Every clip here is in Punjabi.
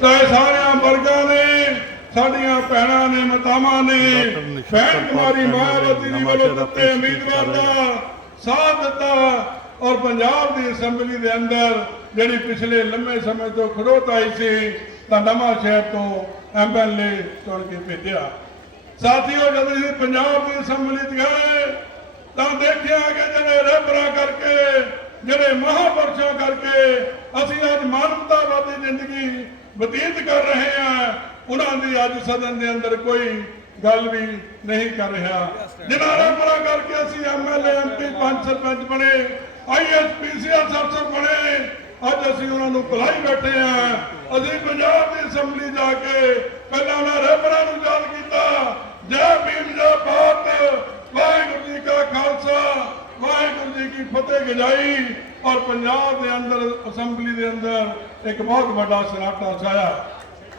ਚਾਹੇ ਸਾਰਿਆਂ ਵਰਗਾਂ ਨੇ ਸਾਡੀਆਂ ਭੈਣਾਂ ਨੇ ਮਾਤਾਵਾਂ ਨੇ ਭੈਣ ਕੁਮਾਰੀ ਮਾਇਆਵਤੀ ਦੀ ਨਵਾਂ ਵੱਲੋਂ ਦਿੱਤੇ ਉਮੀਦਵਾਰ ਦਾ ਸਾਥ ਦਿੱਤਾ ਔਰ ਪੰਜਾਬ ਦੀ ਅਸੈਂਬਲੀ ਦੇ ਅੰਦਰ ਜਿਹੜੀ ਪਿਛਲੇ ਲੰਮੇ ਸਮੇਂ ਤੋਂ ਖੜੋਤ ਆਈ ਸੀ ਤਾਂ ਨਵਾਂ ਸ਼ਹਿਰ ਤੋਂ ਐਮਐਲਏ ਚੁਣ ਕੇ ਭੇਜਿਆ। ਸਾਥੀਓ ਜਦੋਂ ਅਸੀਂ ਪੰਜਾਬ ਦੀ ਅਸੈਂਬਲੀ 'ਚ ਗਏ ਤਾਂ ਦੇਖਿਆ ਕਿ ਜਿਹੜੇ ਰਹਿਬਰਾਂ ਕਰਕੇ ਜਿਹੜੇ ਮਹਾਪੁਰਸ਼ਾਂ ਕਰਕੇ ਅਸੀਂ ਅੱਜ ਮਾਨਵਤਾਵਾਦੀ ਜ਼ਿੰਦਗੀ ਬਤੀਤ ਕਰ ਰਹੇ ਹਾਂ ਉਹਨਾਂ ਦੀ ਅੱਜ ਸਦਨ ਦੇ ਅੰਦਰ ਕੋਈ ਗੱਲ ਵੀ ਨਹੀਂ ਕਰ ਰਿਹਾ। ਜਿਨ੍ਹਾਂ ਰਹਿਬਰਾਂ ਕਰਕੇ ਅਸੀਂ ਐਮਐਲਏ ਐਮਪੀ ਪੰਚ ਸਰਪੰਚ ਬਣੇ ਆਈਐਸ ਅਫਸਰ ਬਣੇ। ਅੱਜ ਅਸੀਂ ਉਹਨਾਂ ਨੂੰ ਭੁਲਾਈ ਬੈਠੇ ਹਾਂ ਅਸੀਂ ਪੰਜਾਬ ਦੀ ਅਸੈਂਬਲੀ ਜਾ ਕੇ ਪਹਿਲਾਂ ਉਹਨਾਂ ਰਹਿਬਰਾਂ ਨੂੰ ਯਾਦ ਕੀਤਾ। ਜੈ ਭੀਮ, ਜੈ ਭਾਰਤ। ਵਾਹਿਗੁਰੂ ਜੀ ਕਾ ਖਾਲਸਾ, ਵਾਹਿਗੁਰੂ ਜੀ ਕੀ ਫਤਿਹ, ਗਜਾਈ। ਔਰ ਪੰਜਾਬ ਦੇ ਅੰਦਰ ਅਸੈਂਬਲੀ ਦੇ ਅੰਦਰ ਇੱਕ ਬਹੁਤ ਵੱਡਾ ਸਨਾਟਾ ਛਾਇਆ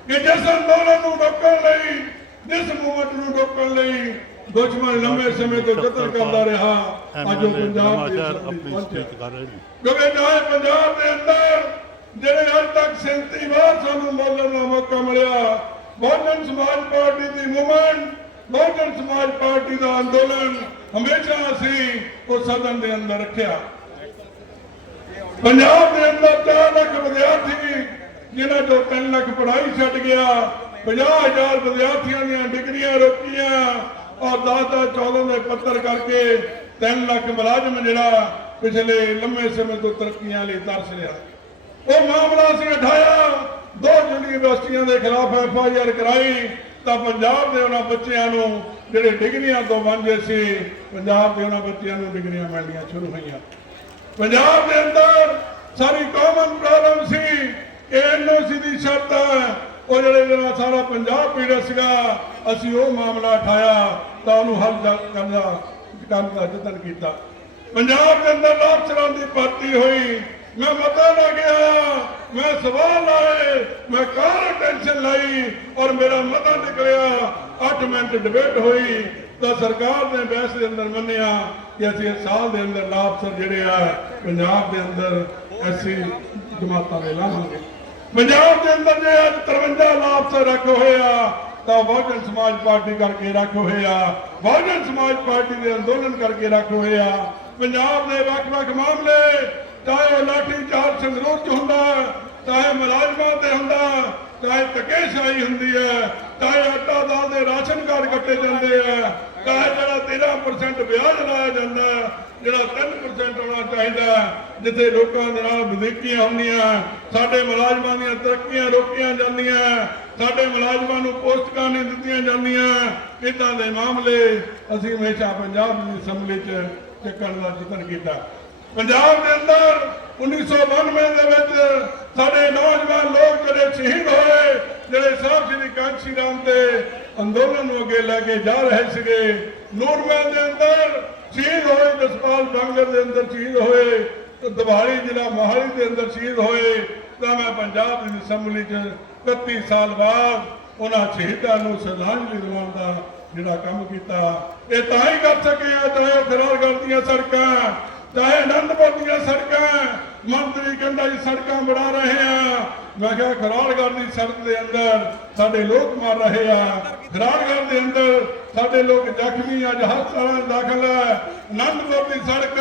ਕਿ ਜਿਸ ਅੰਦੋਲਨ ਨੂੰ ਰੋਕਣ ਲਈ ਜਿਸ ਮੂਵਮੈਂਟ ਨੂੰ ਰੋਕਣ ਲਈ ਦੁਸ਼ਮਣ ਲੰਮੇ ਸਮੇਂ ਤੋਂ ਯਤਨ ਕਰਦਾ ਰਿਹਾ ਅੱਜ ਉਹ ਪੰਜਾਬ ਦੀ ਚਾਹੇ ਪੰਜਾਬ ਦੇ ਅੰਦਰ ਜਿਹੜੇ ਅੱਜ ਤੱਕ 37 ਵਾਰ ਸਾਨੂੰ ਬੋਲਣ ਦਾ ਮੌਕਾ ਮਿਲਿਆ ਬਹੁਜਨ ਸਮਾਜ ਪਾਰਟੀ ਦੀ ਮੂਵਮੈਂਟ ਬਹੁਜਨ ਸਮਾਜ ਪਾਰਟੀ ਦਾ ਅੰਦੋਲਨ ਹਮੇਸ਼ਾ ਅਸੀਂ ਉਹ ਸਦਨ ਦੇ ਅੰਦਰ ਰੱਖਿਆ। ਪੰਜਾਬ ਦੇ ਅੰਦਰ 4 ਲੱਖ ਵਿਦਿਆਰਥੀ, ਜਿਨ੍ਹਾਂ ਚੋਂ 3 ਲੱਖ ਪੜ੍ਹਾਈ ਛੱਡ ਗਿਆ 50000 ਵਿਦਿਆਰਥੀਆਂ ਦੀਆਂ ਡਿਗਰੀਆਂ ਰੋਕੀਆਂ, ਔਰ 10 14 ਦੇ ਪੱਤਰ ਕਰਕੇ 3 ਲੱਖ ਮੁਲਾਜ਼ਮ ਜਿਹੜਾ ਪਿਛਲੇ ਲੰਮੇ ਸਮੇਂ ਤੋਂ ਤਰੱਕੀਆਂ ਲਈ ਤਰਸ ਰਿਹਾ। ਉਹ ਮਾਮਲਾ ਅਸੀਂ ਉਠਾਇਆ, ਦੋ ਯੂਨੀਵਰਸਿਟੀਆਂ ਦੇ ਖਿਲਾਫ ਐਫ ਆਈ ਆਰ ਕਰਾਈ, ਤਾਂ ਪੰਜਾਬ ਦੇ ਉਹਨਾਂ ਬੱਚਿਆਂ ਨੂੰ ਜਿਹੜੇ ਡਿਗਰੀਆਂ ਤੋਂ ਵਾਂਝੇ ਸੀ, ਪੰਜਾਬ ਦੇ ਉਹਨਾਂ ਬੱਚਿਆਂ ਨੂੰ ਡਿਗਰੀਆਂ ਮਿਲਣੀਆਂ ਸ਼ੁਰੂ ਹੋਈਆਂ। ਪੰਜਾਬ ਦੇ ਅੰਦਰ ਸਾਰੀ ਕਾਮਨ ਪ੍ਰੋਬਲਮ ਸੀ ਐਨਓਸੀ ਦੀ ਸ਼ਰਤ ਉਹ ਜਿਹੜੇ ਜਿਹੜਾ ਸਾਰਾ ਪੰਜਾਬ ਪੀੜਤ ਸੀਗਾ, ਅਸੀਂ ਉਹ ਮਾਮਲਾ ਉਠਾਇਆ ਤਾਂ ਉਹਨੂੰ ਹੱਲ ਕਰਨ ਦਾ ਕਰਨ ਦਾ ਯਤਨ ਕੀਤਾ। ਪੰਜਾਬ ਦੇ ਅੰਦਰ ਅਫਸਰਾਂ ਦੀ ਭਰਤੀ ਹੋਈ। ਮੈਂ ਮਤਾ ਲਾ ਗਿਆ ਮੈਂ ਸਵਾਲ ਲਾਏ, ਮੈਂ ਕਾਰ ਟੈਨਸ਼ਨ ਲਈ ਔਰ ਮੇਰਾ ਮਤਾ ਨਿਕਲਿਆ। 8 ਮਿੰਟ ਡਿਬੇਟ ਹੋਈ। ਤਾਂ ਸਰਕਾਰ ਨੇ ਬਹਿਸ ਦੇ ਅੰਦਰ ਮੰਨਿਆ ਕਿ ਅਸੀਂ ਸਾਲ ਦੇ ਅੰਦਰ ਲਾਭਸਰ ਜਿਹੜੇ ਆ, ਪੰਜਾਬ ਦੇ ਅੰਦਰ ਐਸੀ ਜਮਾਤਾਂ ਦੇ ਲਾਵਾਂਗੇ। ਪੰਜਾਬ ਦੇ ਅੰਦਰ ਜੇ ਅੱਜ 53 ਲਾਭਸਰ ਰੱਖ ਹੋਇਆ ਤਾਂ ਬਹੁਜਨ ਸਮਾਜ ਪਾਰਟੀ ਕਰਕੇ ਰੱਖ ਹੋਇਆ ਬਹੁਜਨ ਸਮਾਜ ਪਾਰਟੀ ਦੇ ਅੰਦੋਲਨ ਕਰਕੇ ਰੱਖ ਆ। ਪੰਜਾਬ ਦੇ ਵੱਖ-ਵੱਖ ਮਾਮਲੇ, ਚਾਹੇ ਉਹ ਲਾਠੀ ਚਾਰ ਸੰਗਰੂਰ ਚ ਹੁੰਦਾ, ਚਾਹੇ ਮੁਲਾਜ਼ਮਾਂ ਤੇ ਹੁੰਦਾ, ਚਾਹੇ ਧੱਕੇਸ਼ਾਹੀ ਹੁੰਦੀ ਹੈ ਚਾਹੇ ਆਟਾ ਦਾਲ ਦੇ ਰਾਸ਼ਨ ਕਾਰਡ ਕੱਟੇ ਜਾਂਦੇ ਆ। ਚਾਹੇ ਜਿਹੜਾ 13% ਵਿਆਜ ਲਾਇਆ ਜਾਂਦਾ ਜਿਹੜਾ 3% ਹੋਣਾ ਚਾਹੀਦਾ ਜਿੱਥੇ ਲੋਕਾਂ ਦੇ ਨਾਲ ਵਧੀਕੀਆਂ ਹੁੰਦੀਆਂ ਸਾਡੇ ਮੁਲਾਜ਼ਮਾਂ ਦੀਆਂ ਤਰੱਕੀਆਂ ਰੋਕੀਆਂ ਜਾਂਦੀਆਂ ਸਾਡੇ ਮੁਲਾਜ਼ਮਾਂ ਨੂੰ ਪੋਸਟਾਂ ਨਹੀਂ ਦਿੱਤੀਆਂ ਜਾਂਦੀਆਂ ਇਦਾਂ ਦੇ ਮਾਮਲੇ ਅਸੀਂ ਹਮੇਸ਼ਾ ਪੰਜਾਬ ਦੀ ਅਸੈਂਬਲੀ 'ਚ ਚੱਕਣ ਦਾ ਯਤਨ ਕੀਤਾ। ਪੰਜਾਬ ਦੇ ਅੰਦਰ 1992 ਦੇ ਵਿੱਚ ਸਾਡੇ ਨੌਜਵਾਨ ਲੋਕ ਜਿਹੜੇ ਸ਼ਹੀਦ ਹੋਏ ਜਿਹੜੇ ਸਾਹਿਬ ਸ੍ਰੀ ਕਾਂਚੀ ਰਾਮ ਦੇ ਅੰਦੋਲਨ ਨੂੰ ਅੱਗੇ ਲੈ ਕੇ ਜਾ ਰਹੇ ਸੀਗੇ ਨੂਰਮਹਿਲ ਦੇ ਅੰਦਰ ਸ਼ਹੀਦ ਹੋਏ, ਜਸਪਾਲ ਡਾਂਗਰ ਦੇ ਅੰਦਰ ਸ਼ਹੀਦ ਹੋਏ, ਤੇ ਦਿਵਾਲੀ ਜ਼ਿਲ੍ਹਾ ਮੋਹਾਲੀ ਦੇ ਅੰਦਰ ਸ਼ਹੀਦ ਹੋਏ, ਤਾਂ ਮੈਂ ਪੰਜਾਬ ਦੀ ਅਸੈਂਬਲੀ 'ਚ 31 ਸਾਲ ਬਾਅਦ ਉਹਨਾਂ ਸ਼ਹੀਦਾਂ ਨੂੰ ਸ਼ਰਧਾਂਜਲੀ ਦਿਵਾਉਣ ਦਾ ਜਿਹੜਾ ਕੰਮ ਕੀਤਾ। ਇਹ ਤਾਂ ਹੀ ਕਰ ਸਕੇ ਆ ਚਾਹੇ ਖਰਾਰਗੜ੍ਹ ਦੀਆਂ ਸੜਕਾਂ। ਚਾਹੇ ਅਨੰਦਪੁਰ ਦੀਆਂ ਸੜਕਾਂ ਮੰਤਰੀ ਕਹਿੰਦਾ ਜੀ ਸੜਕਾਂ ਬਣਾ ਰਹੇ ਆ। ਮੈਂ ਕਿਹਾ ਖਰਾੜਗੜ੍ਹ ਦੀ ਸੜਕ ਦੇ ਅੰਦਰ ਸਾਡੇ ਲੋਕ ਮਰ ਰਹੇ ਆ। ਖਰਾੜਗੜ੍ਹ ਦੇ ਅੰਦਰ ਸਾਡੇ ਲੋਕ ਜ਼ਖਮੀ ਅੱਜ ਹਸਪਤਾਲਾਂ 'ਚ ਦਾਖਲ ਹੈ ਅਨੰਦਪੁਰ ਦੀ ਸੜਕ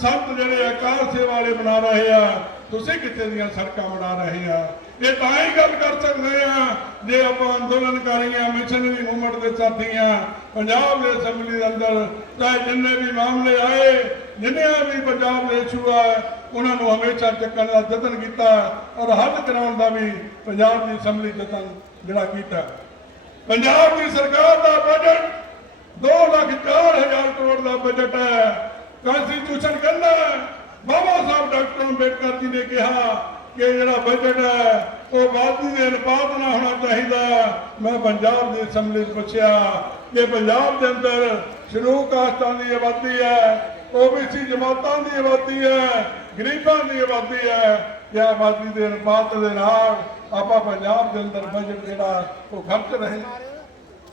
ਸੰਤ ਜਿਹੜੇ ਆ ਸੇਵਾ ਵਾਲੇ ਬਣਾ ਰਹੇ ਆ। ਤੁਸੀਂ ਕਿੱਥੇ ਦੀਆਂ ਸੜਕਾਂ ਬਣਾ ਰਹੇ ਆ? ਇਹ ਤਾਂ ਹੀ ਗੱਲ ਕਰ ਸਕਦੇ ਆ, ਜੇ ਆਪਾਂ ਅੰਦੋਲਨਕਾਰੀਆਂ, ਮਿਸ਼ਨਰੀ ਮੂਵਮੈਂਟ ਦੇ ਸਾਥੀ ਆ ਪੰਜਾਬ ਦੇ ਅਸੈਂਬਲੀ ਦੇ ਅੰਦਰ, ਚਾਹੇ ਜਿੰਨੇ ਵੀ ਮਾਮਲੇ ਆਏ ਜਿੰਨੇ ਵੀ ਪੰਜਾਬ ਦੇ ਇਸ਼ੂ ਆ, ਉਹਨਾਂ ਨੂੰ ਹਮੇਸ਼ਾ ਚੱਕਣ ਦਾ ਯਤਨ ਕੀਤਾ, ਔਰ ਹੱਲ ਕਰਾਉਣ ਦਾ ਵੀ ਪੰਜਾਬ ਦੀ ਅਸੈਂਬਲੀ ਯਤਨ ਜਿਹੜਾ ਕੀਤਾ। ਪੰਜਾਬ ਦੀ ਸਰਕਾਰ ਦਾ ਬਜਟ 2 ਲੱਖ 4 ਕਰੋੜ ਦਾ ਬਜਟ ਹੈ। ਕਨਸਟੀਟਿਊਸ਼ਨ ਕਹਿੰਦਾ ਬਾਬਾ ਸਾਹਿਬ ਡਾਕਟਰ ਅੰਬੇਡਕਰ ਜੀ ਨੇ ਕਿਹਾ ਕਿ ਜਿਹੜਾ ਬਜਟ ਹੈ, ਉਹ ਵਾਧੂ ਦੇ ਅਨੁਪਾਤ ਨਾ ਹੋਣਾ ਚਾਹੀਦਾ ਮੈਂ ਪੰਜਾਬ ਦੀ ਅਸੈਂਬਲੀ ਪੁੱਛਿਆ ਕਿ ਪੰਜਾਬ ਦੇ ਅੰਦਰ ਸ਼ੁਰੂ ਕਾਸ਼ਤਾਂ ਦੀ ਆਬਾਦੀ ਹੈ ਓਬੀਸੀ ਜਮਾਤਾਂ ਦੀ ਆਬਾਦੀ ਹੈ, ਗਰੀਬਾਂ ਦੀ ਆਬਾਦੀ ਹੈ। ਕਿ ਆਬਾਦੀ ਦੇ ਅਨੁਪਾਤ ਦੇ ਨਾਲ ਆਪਾਂ ਪੰਜਾਬ ਦੇ ਅੰਦਰ ਬਜਟ ਜਿਹੜਾ, ਉਹ ਖਰਚ ਰਹੇ।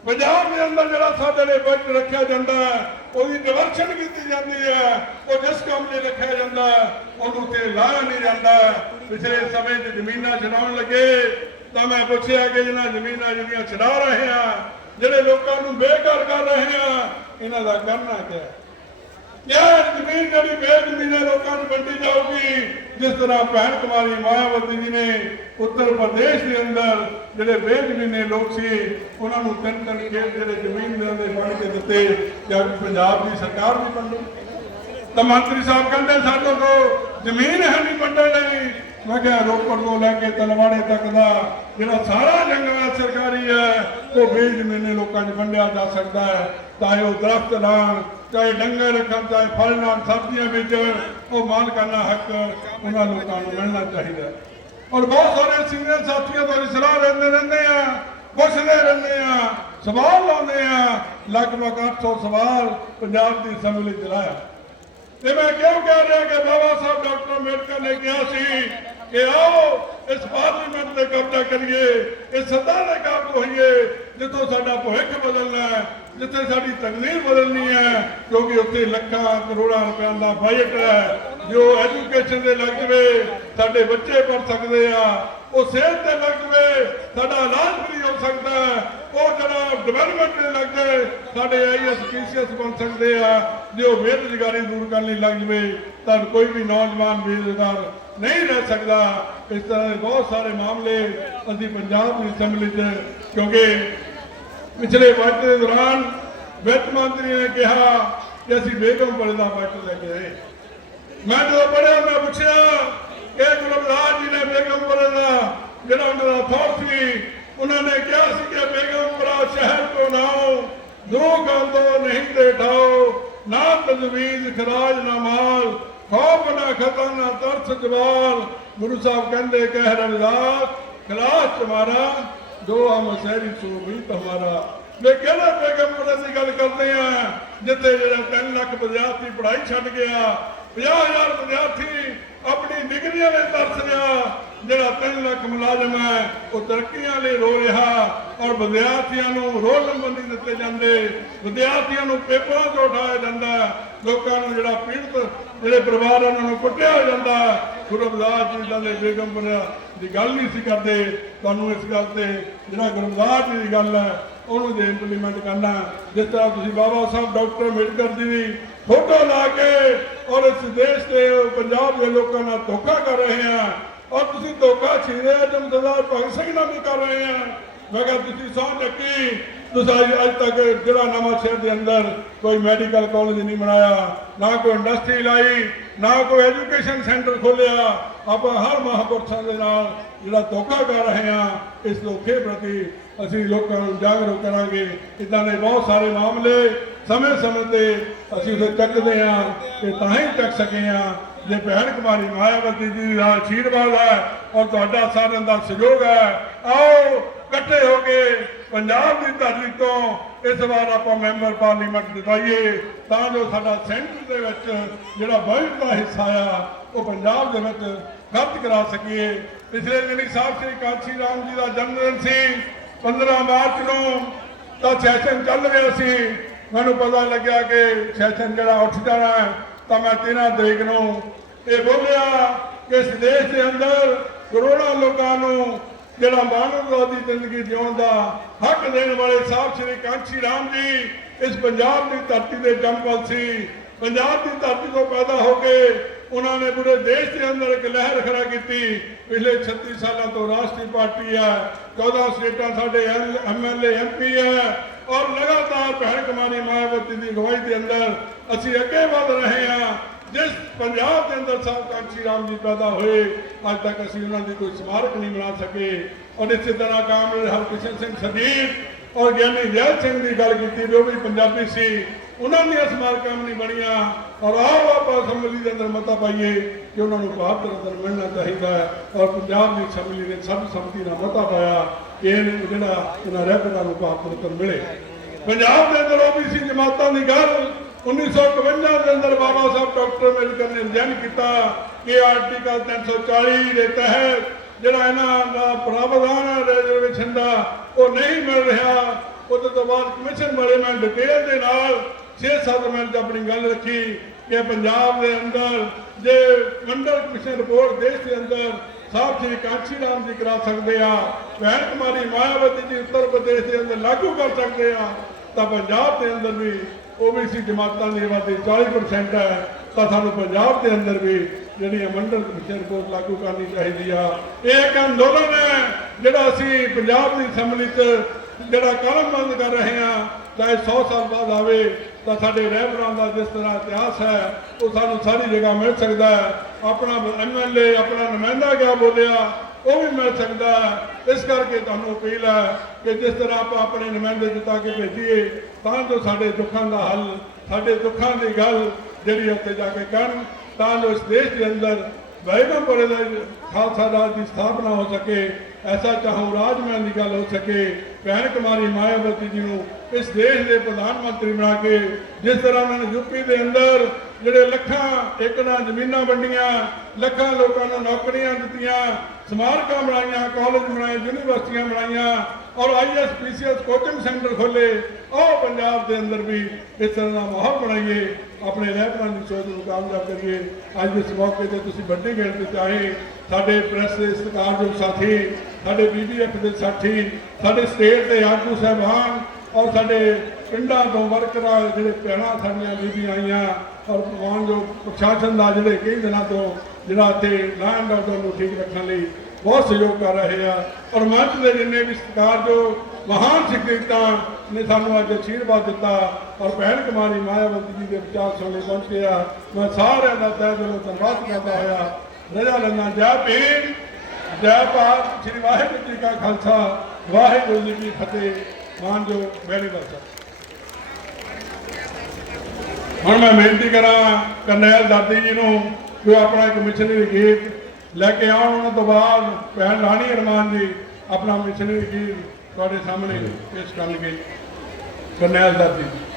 ਪੰਜਾਬ ਦੇ ਅੰਦਰ ਜਿਹੜਾ ਸਾਡੇ ਲਈ ਬਜਟ ਰੱਖਿਆ ਜਾਂਦਾ ਉਹਦੀ ਡਿਵਰਸ਼ਨ ਕੀਤੀ ਜਾਂਦੀ ਹੈ। ਉਹ ਜਿਸ ਕੰਮ ਲਈ ਰੱਖਿਆ ਜਾਂਦਾ ਉਹਨੂੰ ਤੇ ਲਾਇਆ ਨਹੀਂ ਜਾਂਦਾ ਪਿਛਲੇ ਸਮੇਂ 'ਚ ਜ਼ਮੀਨਾਂ ਛਡਾਉਣ ਲੱਗੇ। ਤਾਂ ਮੈਂ ਪੁੱਛਿਆ ਕਿ ਜਿਹਨਾਂ ਜ਼ਮੀਨਾਂ ਜਿਹੜੀਆਂ ਛਡਾ ਰਹੇ ਆ, ਜਿਹੜੇ ਲੋਕਾਂ ਨੂੰ ਬੇਘਰ ਕਰ ਰਹੇ ਆ, ਇਹਨਾਂ ਦਾ ਕਰਨਾ ਕੀ ਹੈ? ਇਹ ਜ਼ਮੀਨ ਜਿਹੜੀ ਬੇਜ਼ਮੀਨ ਲੋਕਾਂ ਨੂੰ ਵੰਡੀ ਜਾਊਗੀ। ਜਿਸ ਤਰ੍ਹਾਂ ਭੈਣ ਕੁਮਾਰੀ ਮਾਇਆਵਤੀ ਜੀ ਨੇ ਉੱਤਰ ਪ੍ਰਦੇਸ਼ ਦੇ ਅੰਦਰ ਜਿਹੜੇ ਬੇਜ਼ਮੀਨੇ ਲੋਕ ਸੀ, ਉਹਨਾਂ ਨੂੰ ਤਿੰਨ ਤਿੰਨ ਖੇਤ ਜਿਹੜੇ ਜ਼ਮੀਨ ਦੇ ਅੰਦਰ ਵੰਡ ਕੇ ਦਿੱਤੇ ਜਦ ਪੰਜਾਬ ਦੀ ਸਰਕਾਰ ਵੀ ਵੰਡੀ ਤਾਂ ਮੰਤਰੀ ਸਾਹਿਬ ਕਹਿੰਦੇ ਸਾਡੇ ਕੋਲ ਜ਼ਮੀਨ ਹੈ ਨਹੀਂ ਵੰਡਣ ਲਈ। ਮੈਂ ਕਿਹਾ, ਰੋਪੜ ਤੋਂ ਲੈ ਕੇ ਤਲਵਾੜੇ ਤੱਕ ਦਾ ਜਿਹੜਾ ਸਾਰਾ ਜੰਗਲ ਸਰਕਾਰੀ ਹੈ, ਉਹ ਬੇਜ਼ਮੀਨੇ ਲੋਕਾਂ 'ਚ ਵੰਡਿਆ ਜਾ ਸਕਦਾ ਹੈ। ਚਾਹੇ ਉਹ ਦਰਖਤ ਲਾਉਣ ਚਾਹੇ ਡੰਗਰ ਰੱਖਣ, ਚਾਹੇ ਫਲ ਲਾਉਣ ਸਬਜ਼ੀਆਂ ਵੇਚਣ ਉਹ ਮਾਲਕਾਨਾ ਹੱਕ, ਉਹਨਾਂ ਲੋਕਾਂ ਨੂੰ ਮਿਲਣਾ ਚਾਹੀਦਾ। ਔਰ ਬਹੁਤ ਸਾਰੇ ਸੀਨੀਅਰ ਸਾਥੀਆਂ ਤੋਂ ਸਲਾਹ ਲੈਂਦੇ ਰਹਿੰਦੇ ਆ, ਪੁੱਛਦੇ ਰਹਿੰਦੇ ਆ, ਸਵਾਲ ਲਾਉਂਦੇ ਆ, ਲਗਭਗ 800 ਸਵਾਲ ਪੰਜਾਬ ਦੀ ਅਸੈਂਬਲੀ ਚ ਲਾਇਆ। ਤੇ ਮੈਂ ਕਿਉਂ ਕਹਿ ਰਿਹਾ ਕਿ ਬਾਬਾ ਸਾਹਿਬ ਡਾਕਟਰ ਅੰਬੇਡਕਰ ਨੇ ਕਿਹਾ ਸੀ ਕਿ ਆਓ, ਇਸ ਪਾਰਲੀਮੈਂਟ ਤੇ ਕਬਜ਼ਾ ਕਰੀਏ, ਇਸ ਸੱਤਾ ਦੇ ਕਾਬਲ ਹੋਈਏ, ਜਿੱਥੋਂ ਸਾਡਾ ਭਵਿੱਖ ਬਦਲਣਾ ਹੈ, ਜਿੱਥੇ ਸਾਡੀ ਤਕਦੀਰ ਬਦਲਣੀ ਹੈ, ਕਿਉਂਕਿ ਉੱਥੇ ਲੱਖਾਂ ਕਰੋੜਾਂ ਰੁਪਏ ਦਾ ਬਜਟ ਹੈ, ਜੋ ਐਜੂਕੇਸ਼ਨ ਦੇ ਲੱਗ ਜਵੇ, ਸਾਡੇ ਬੱਚੇ ਪੜ ਸਕਦੇ ਆ, ਉਹ ਸਿਹਤ ਤੇ ਲੱਗ ਜਵੇ, ਸਾਡਾ ਇਲਾਜ ਫ੍ਰੀ ਹੋ ਸਕਦਾ ਉਹ ਜਿਹੜਾ ਡਿਵੈਲਪਮੈਂਟ ਦੇ ਲੱਗ ਸਾਡੇ ਆਈਐਸ ਪੀਸੀਐਸ ਬਣ ਸਕਦੇ ਆ ਜੇ ਉਹ ਬੇਰੁਜ਼ਗਾਰੀ ਦੂਰ ਕਰਨ ਲਈ ਲੱਗ ਜਵੇ ਤਾਂ ਕੋਈ ਵੀ ਨੌਜਵਾਨ ਬੇਰੁਜ਼ਗਾਰ ਨਹੀਂ ਰਹਿ ਸਕਦਾ। ਇਸ ਤਰ੍ਹਾਂ ਦੇ ਬਹੁਤ ਸਾਰੇ ਮਾਮਲੇ ਅਸੀਂ ਪੰਜਾਬ ਦੀ ਅਸੈਂਬਲੀ 'ਚ, ਕਿਉਂਕਿ ਪਿਛਲੇ ਬਜਟ ਦੇ ਦੌਰਾਨ ਵਿੱਤ ਮੰਤਰੀ ਨੇ ਕਿਹਾ ਕਿ ਅਸੀਂ ਬੇਗਮਪੁਰ ਦਾ ਬਜਟ ਲੈ ਕੇ ਆਏ। ਮੈਂ ਜਦੋਂ ਪੜਿਆ ਮੈਂ ਪੁੱਛਿਆ ਕਿ ਗੁਰਬਦਾਸ ਜੀ ਨੇ ਬੇਗਮਪੁਰ ਦਾ ਜਿਹੜਾ ਉਹਨਾਂ ਦਾ ਥੌਟ ਸੀ, ਉਹਨਾਂ ਨੇ ਕਿਹਾ ਸੀ ਕਿ ਬੇਗਮਪੁਰਾ ਸ਼ਹਿਰ ਤੋਂ ਨਾਓ ਦੋ ਗੰਦੋ ਨਹੀਂ ਤੇ ਨਾ ਤਜਵੀਜ਼ ਖਰਾਜ ਨਾ ਮਾਲ, ਖੌਫ ਨਾ ਖਤਮ ਨਾ ਤਰਸ ਜਵਾਲ। ਗੁਰੂ ਸਾਹਿਬ ਕਹਿੰਦੇ, ਕਹਿ ਰਵਿਦਾਸ ਖਲਾਸ ਤੁਮਾਰਾ ਜੋ ਹਮ ਸਹਿਰੀ ਸੋ ਵੀ ਤੁਹਾਰਾ। ਵੇ ਕਿਹੜਾ ਬੇਗਮਪੁਰ ਦੀ ਗੱਲ ਕਰਦੇ ਆ, ਜਿੱਥੇ ਜਿਹੜਾ 3 ਲੱਖ ਵਿਦਿਆਰਥੀ ਪੜ੍ਹਾਈ ਛੱਡ ਗਿਆ 50000 ਵਿਦਿਆਰਥੀ ਆਪਣੀ ਡਿਗਰੀਆਂ ਲਈ ਤਰਸ ਰਿਹਾ। ਜਿਹੜਾ 3 ਲੱਖ ਮੁਲਾਜ਼ਮ ਹੈ, ਉਹ ਤਰੱਕੀਆਂ ਲਈ ਰੋ ਰਿਹਾ ਔਰ ਵਿਦਿਆਰਥੀਆਂ ਨੂੰ ਰੋਲ ਨੰਬਰ ਨਹੀਂ ਦਿੱਤੇ ਜਾਂਦੇ। ਵਿਦਿਆਰਥੀਆਂ ਨੂੰ ਪੇਪਰਾਂ ਤੋਂ ਉਠਾਇਆ ਜਾਂਦਾ ਲੋਕਾਂ ਨੂੰ ਜਿਹੜਾ ਪੀੜਤ, ਜਿਹੜੇ ਪਰਿਵਾਰ ਉਹਨਾਂ ਨੂੰ ਕੁੱਟਿਆ ਜਾਂਦਾ ਗੁਰਬਦਾਸ ਜੀ ਦੇ ਬੇਗਮਪੁਰ ਦੀ ਗੱਲ ਨਹੀਂ ਸੀ ਕਰਦੇ। ਤੁਹਾਨੂੰ ਇਸ ਗੱਲ ਤੇ ਜਿਹੜਾ ਗੁਰੂ ਜੀ ਦੀ ਗੱਲ ਹੈ, ਉਹਨੂੰ ਜੇ ਇੰਪਲੀਮੈਂਟ ਕਰਨਾ ਜਿਸ ਤਰ੍ਹਾਂ ਤੁਸੀਂ ਬਾਬਾ ਸਾਹਿਬ, ਡਾਕਟਰ ਅੰਬੇਡਕਰ ਦੀ ਵੀ ਫੋਟੋ ਲਾ ਕੇ ਔਰ ਇਸ ਦੇਸ਼ ਦੇ ਪੰਜਾਬ ਦੇ ਲੋਕਾਂ ਨਾਲ ਧੋਖਾ ਕਰ ਰਹੇ ਆ ਔਰ ਤੁਸੀਂ ਧੋਖਾ ਛੀਰੇ ਜਮ ਸਰਦਾਰ ਭਗਤ ਸਿੰਘ ਨਾਲ ਵੀ ਕਰ ਰਹੇ ਆ ਮੈਂ ਕਿਹਾ, ਤੁਸੀਂ ਸੌਂ ਚੱਕੀ ਤੁਸੀਂ ਅੱਜ ਤੱਕ ਜਿਹੜਾ ਨਵਾਂ ਸ਼ਹਿਰ ਦੇ ਅੰਦਰ ਕੋਈ ਮੈਡੀਕਲ ਕਾਲਜ ਨਹੀਂ ਬਣਾਇਆ, ਨਾ ਕੋਈ ਇੰਡਸਟਰੀ ਲਾਈ, ਨਾ ਕੋਈ ਐਜੂਕੇਸ਼ਨ ਸੈਂਟਰ ਖੋਲਿਆ ਆਪਾਂ ਹਰ ਮਹਾਂਪੁਰਸ਼ਾਂ ਦੇ ਨਾਲ ਜਿਹੜਾ ਧੋਖਾ ਕਰ ਰਹੇ ਆ ਇਸ ਧੋਖੇ ਪ੍ਰਤੀ ਅਸੀਂ ਲੋਕਾਂ ਨੂੰ ਜਾਗਰੂਕ ਕਰਾਂਗੇ। ਇਦਾਂ ਦੇ ਬਹੁਤ ਸਾਰੇ ਮਾਮਲੇ ਸਮੇਂ ਸਮੇਂ ਤੇ ਅਸੀਂ ਉਸੇ ਚੱਕਦੇ ਆ ਕਿ ਤਾਂ ਹੀ ਚੱਕ ਸਕੇ ਆ ਜੇ ਭੈਣ ਕੁਮਾਰੀ ਮਾਇਆਵਤੀ ਜੀ ਦਾ ਆਸ਼ੀਰਵਾਦ ਹੈ ਔਰ ਤੁਹਾਡਾ ਸਾਰਿਆਂ ਦਾ ਸਹਿਯੋਗ ਹੈ, ਆਓ ਇਕੱਠੇ ਹੋ ਕੇ ਪੰਜਾਬ ਦੀ ਧਰਤੀ ਤੋਂ ਇਸ ਵਾਰ ਆਪਾਂ ਮੈਂਬਰ ਪਾਰਲੀਮੈਂਟ ਜਿਤਾਈਏ ਤਾਂ ਜੋ ਸਾਡਾ ਸੈਂਟਰ ਦੇ ਵਿੱਚ ਜਿਹੜਾ ਬਜਟ ਦਾ ਹਿੱਸਾ ਆ, ਉਹ ਪੰਜਾਬ ਦੇ ਵਿੱਚ ਖਰਚ ਕਰਾ ਸਕੀਏ। ਪਿਛਲੇ ਦਿਨੀ ਸਾਹਿਬ ਸ੍ਰੀ ਕਾਂਚੀ ਰਾਮ ਜੀ ਦਾ ਜਨਮ ਦਿਨ ਸੀ 15 ਮਾਰਚ ਨੂੰ ਤਾਂ ਸੈਸ਼ਨ ਚੱਲ ਰਿਹਾ ਸੀ। ਮੈਨੂੰ ਪਤਾ ਲੱਗਿਆ ਕਿ ਸੈਸ਼ਨ ਜਿਹੜਾ ਉੱਠ ਜਾਣਾ ਹੈ ਤਾਂ ਮੈਂ 13 ਤਰੀਕ ਨੂੰ ਇਹ ਬੋਲਿਆ ਕਿ ਇਸ ਦੇਸ਼ ਦੇ ਅੰਦਰ ਕਰੋੜਾਂ ਲੋਕਾਂ ਨੂੰ ਜਿਹੜਾ ਮਾਨਵਵਾਦੀ ਜ਼ਿੰਦਗੀ ਜਿਉਣ ਦਾ ਹੱਕ ਦੇਣ ਵਾਲੇ ਸਾਹਿਬ ਸ੍ਰੀ ਕਾਂਚੀ ਰਾਮ ਜੀ, ਇਸ ਪੰਜਾਬ ਦੀ ਧਰਤੀ ਦੇ ਜੰਮਪਲ ਸੀ। ਪੰਜਾਬ ਦੀ ਧਰਤੀ ਤੋਂ ਪੈਦਾ ਹੋ ਕੇ ਉਹਨਾਂ ਨੇ ਪੂਰੇ ਦੇਸ਼ ਦੇ ਅੰਦਰ ਇੱਕ ਲਹਿਰ ਖੜਾ ਕੀਤੀ। ਪਿਛਲੇ 36 ਸਾਲਾਂ ਤੋਂ ਰਾਸ਼ਟਰੀ ਪਾਰਟੀ ਹੈ 14 ਸਟੇਟਾਂ ਸਾਡੇ ਐਮਐਲਏ ਐਮਪੀ ਹੈ ਔਰ ਲਗਾਤਾਰ ਭੈਣ ਕੁਮਾਰੀ ਮਾਇਆਵਤੀ ਦੀ ਅਗਵਾਈ ਦੇ ਅੰਦਰ ਅਸੀਂ ਅੱਗੇ ਵਧ ਰਹੇ ਹਾਂ। ਜਿਸ ਪੰਜਾਬ ਦੇ ਅੰਦਰ ਸਾਹਿਬ ਕਾਂਚੀ ਰਾਮ ਜੀ ਪੈਦਾ ਹੋਏ, ਅੱਜ ਤੱਕ ਅਸੀਂ ਉਹਨਾਂ ਦੀ ਕੋਈ ਸਮਾਰਕ ਨਹੀਂ ਬਣਾ ਸਕੇ। ਔਰ ਇਸੇ ਤਰ੍ਹਾਂ ਕਾਮਰੇਡ ਹਰਕਿਸ਼ਨ ਸਿੰਘ ਸਦੀਪ ਔਰ ਗਿਆਨੀ ਜੈਲ ਸਿੰਘ ਦੀ ਗੱਲ ਕੀਤੀ ਵੀ ਉਹ ਵੀ ਪੰਜਾਬੀ ਸੀ। ਉਹਨਾਂ ਦੀਆਂ ਸਮਾਰਕਾਂ ਵੀ ਨਹੀਂ ਬਣੀਆਂ। ਔਰ ਆਓ ਆਪਾਂ ਅਸੈਂਬਲੀ ਦੇ ਅੰਦਰ ਮਤਾ ਪਾਈਏ ਕਿ ਉਹਨਾਂ ਨੂੰ ਭਾਰਤ ਰਤਨ ਮਿਲਣਾ ਚਾਹੀਦਾ ਹੈ। ਔਰ ਪੰਜਾਬ ਦੀ ਅਸੈਂਬਲੀ ਨੇ ਸਰਬ ਸੰਮਤੀ ਨਾਲ ਮਤਾ ਪਾਇਆ ਕਿ ਇਹ ਜਿਹੜਾ ਇਹਨਾਂ ਰਹਿਬਰਾਂ ਨੂੰ ਭਾਰਤ ਰਤਨ ਮਿਲੇ। ਪੰਜਾਬ ਦੇ ਅੰਦਰ ਓਬੀਸੀ ਜਮਾਤਾਂ ਦੀ ਗੱਲ। 1951 ਦੇ ਅੰਦਰ ਬਾਬਾ ਸਾਹਿਬ ਡਾਕਟਰ ਅੰਬੇਡਕਰ ਨੇ ਅਧਿਐਨ ਕੀਤਾ ਕਿ ਆਰਟੀਕਲ 340 ਦੇ ਤਹਿਤ ਜਿਹੜਾ ਇਹਨਾਂ ਦਾ ਪ੍ਰਾਵਧਾਨ ਰਿਜ਼ਰਵੇਸ਼ਨ ਦਾ, ਉਹ ਨਹੀਂ ਮਿਲ ਰਿਹਾ। ਉਹਦੇ ਤੋਂ ਬਾਅਦ ਕਮਿਸ਼ਨ ਵਾਲੇ ਮੈਂ ਡਿਟੇਲ ਦੇ ਨਾਲ 6-7 ਮਿੰਟ ਆਪਣੀ ਗੱਲ ਰੱਖੀ ਕਿ ਪੰਜਾਬ ਦੇ ਅੰਦਰ ਜੇ ਮੰਡਲ ਕਮਿਸ਼ਨ ਰਿਪੋਰਟ ਦੇਸ਼ ਦੇ ਅੰਦਰ ਸਾਹਿਬ ਸ੍ਰੀ ਕਾਂਚੀ ਰਾਮ ਜੀ ਕਰਾ ਸਕਦੇ ਆ, ਭੈਣ ਕੁਮਾਰੀ ਮਾਇਆਵਤੀ ਜੀ ਉੱਤਰ ਪ੍ਰਦੇਸ਼ ਦੇ ਅੰਦਰ ਲਾਗੂ ਕਰ ਸਕਦੇ ਆ, ਤਾਂ ਪੰਜਾਬ ਦੇ ਅੰਦਰ ਵੀ ਓਬੀਸੀ ਜਮਾਤਾਂ ਦੀ ਆਬਾਦੀ 40% ਹੈ, ਤਾਂ ਸਾਨੂੰ ਪੰਜਾਬ ਦੇ ਅੰਦਰ ਵੀ ਜਿਹੜੀ ਮੰਡਲ ਕਮਿਸ਼ਨ ਰਿਪੋਰਟ ਲਾਗੂ ਕਰਨੀ ਚਾਹੀਦੀ ਆ। ਇਹ ਇੱਕ ਅੰਦੋਲਨ ਹੈ, ਜਿਹੜਾ ਅਸੀਂ ਪੰਜਾਬ ਦੀ ਅਸੈਂਬਲੀ 'ਚ ਜਿਹੜਾ ਕਲਮਬੰਦ ਕਰ ਰਹੇ ਹਾਂ, ਚਾਹੇ 100 ਸਾਲ ਬਾਅਦ ਆਵੇ, ਤਾਂ ਸਾਡੇ ਰਹਿਬਰਾਂ ਦਾ ਜਿਸ ਤਰ੍ਹਾਂ ਇਤਿਹਾਸ ਹੈ, ਉਹ ਸਾਨੂੰ ਸਾਰੀ ਜਗ੍ਹਾ ਮਿਲ ਸਕਦਾ ਹੈ। ਆਪਣਾ ਐਮਐਲਏ ਆਪਣਾ ਨੁਮਾਇੰਦਾ ਕਿਆ ਬੋਲਿਆ ਉਹ ਵੀ ਮਿਲ ਸਕਦਾ। ਹੈ ਇਸ ਕਰਕੇ ਤੁਹਾਨੂੰ ਅਪੀਲ ਹੈ ਕਿ ਜਿਸ ਤਰ੍ਹਾਂ ਆਪਾਂ ਆਪਣੇ ਨੁਮਾਇੰਦੇ ਜਿਤਾ ਕੇ ਭੇਜੀਏ, ਤਾਂ ਜੋ ਸਾਡੇ ਦੁੱਖਾਂ ਦਾ ਹੱਲ, ਸਾਡੇ ਦੁੱਖਾਂ ਦੀ ਗੱਲ ਜਿਹੜੀ ਉੱਥੇ ਜਾ ਕੇ ਕਰਨ ਤਾਂ ਜੋ ਇਸ ਦੇਸ਼ ਦੇ ਅੰਦਰ ਵੈਗਮਪੁਰੇ ਦਾ ਖਾਲਸਾ ਰਾਜ ਦੀ ਸਥਾਪਨਾ ਹੋ ਸਕੇ। ਐਸਾ ਚਾਹੋ ਰਾਜਮਾਨ ਦੀ ਗੱਲ ਹੋ ਸਕੇ। ਭੈਣ ਕੁਮਾਰੀ ਮਾਇਆਵਤੀ ਜੀ ਨੂੰ ਇਸ ਦੇਸ਼ ਦੇ ਪ੍ਰਧਾਨ ਮੰਤਰੀ ਬਣਾ ਕੇ, ਜਿਸ ਤਰ੍ਹਾਂ ਉਹਨਾਂ ਨੇ ਯੂਪੀ ਦੇ ਅੰਦਰ ਜਿਹੜੇ ਲੱਖਾਂ ਏਕੜਾਂ ਜ਼ਮੀਨਾਂ ਵੰਡੀਆਂ, ਲੱਖਾਂ ਲੋਕਾਂ ਨੂੰ ਨੌਕਰੀਆਂ ਦਿੱਤੀਆਂ ਸਮਾਰਕਾਂ ਬਣਾਈਆਂ, ਕਾਲਜ ਬਣਾਏ, ਯੂਨੀਵਰਸਿਟੀਆਂ ਬਣਾਈਆਂ ਔਰ ਆਈਐਸ ਪੀਸੀਐਸ ਕੋਚਿੰਗ ਸੈਂਟਰ ਖੋਲੇ ਔਰ ਪੰਜਾਬ ਦੇ ਅੰਦਰ ਵੀ ਇਸ ਤਰ੍ਹਾਂ ਦਾ ਮਾਹੌਲ ਬਣਾਈਏ, ਆਪਣੇ ਰਹਿਬਰਾਂ ਦੀ ਸੋਚ ਨੂੰ ਕਾਮਯਾਬ ਕਰੀਏ। ਅੱਜ ਇਸ ਮੌਕੇ ਤੇ ਤੁਸੀਂ ਵੱਡੀ ਗਿਣਤੀ ਚ ਆਏ, ਸਾਡੇ ਪ੍ਰੈਸ ਦੇ ਸਤਿਕਾਰਯੋਗ ਸਾਥੀ, ਸਾਡੇ ਬੀਬੀਐਫ ਦੇ ਸਾਥੀ, ਸਾਡੇ ਸਟੇਟ ਦੇ ਆਗੂ ਸਹਿਬਾਨ ਔਰ ਸਾਡੇ ਪਿੰਡਾਂ ਤੋਂ ਵਰਕਰਾਂ, ਜਿਹੜੇ ਭੈਣਾਂ ਸਾਡੀਆਂ ਬੀਬੀਆਂ ਆਈਆਂ ਔਰ ਭਗਵਾਨ ਜੋ ਪ੍ਰਸ਼ਾਸਨ ਦਾ ਜਿਹੜੇ ਕਈ ਦਿਨਾਂ ਤੋਂ ਜਿਹੜਾ ਇੱਥੇ ਲੈਂਡ ਆਰਡਰ ਨੂੰ ਠੀਕ ਰੱਖਣ ਲਈ ਬਹੁਤ ਸਹਿਯੋਗ ਕਰ ਰਹੇ ਆ। ਔਰ ਮੰਚ ਦੇ ਜਿੰਨੇ ਵੀ ਸਤਿਕਾਰਯੋਗ ਮਹਾਨ ਸ਼ਖਸੀਅਤਾਂ ਨੇ ਸਾਨੂੰ ਅੱਜ ਅਸ਼ੀਰਵਾਦ ਦਿੱਤਾ, ਔਰ ਭੈਣ ਕੁਮਾਰੀ ਮਾਇਆਵਤੀ ਜੀ ਦੇ ਵਿਚਾਰ ਸੁਣਨੇ ਪਹੁੰਚੇ ਆ। ਮੈਂ ਸਾਰਿਆਂ ਦਾ ਤਹਿ ਦਿਲੋਂ ਧੰਨਵਾਦ ਕਰਦਾ ਹੋਇਆ। ਰਜਾ ਲੈਣਾ ਜੈ ਭੀਮ, ਜੈ ਭਾਰਤ, ਸ੍ਰੀ ਵਾਹਿਗੁਰੂ ਜੀ ਕਾ ਖਾਲਸਾ, ਵਾਹਿਗੁਰੂ ਜੀ ਕੀ ਫਤਿਹ। ਮਾਨ ਜੋ ਬੈਣੀ ਦਾ ਹੁਣ ਮੈਂ ਬੇਨਤੀ ਕਰਾਂ, ਕਰਨੈਲ ਦਾਦੀ ਜੀ ਨੂੰ ਕਿ ਉਹ ਆਪਣਾ ਇੱਕ ਮਿਸ਼ਨਰੀ ਗੀਤ ਲੈ ਕੇ ਆਉਣ ਉਹਨਾਂ ਤੋਂ ਬਾਅਦ ਭੈਣ ਰਾਣੀ ਅਰਮਾਨ ਜੀ ਆਪਣਾ ਮਿਸ਼ਨਰੀ ਗੀਤ ਤੁਹਾਡੇ ਸਾਹਮਣੇ ਪੇਸ਼ ਕਰਨਗੇ। ਕਰਨੈਲ ਦਾਦੀ ਜੀ।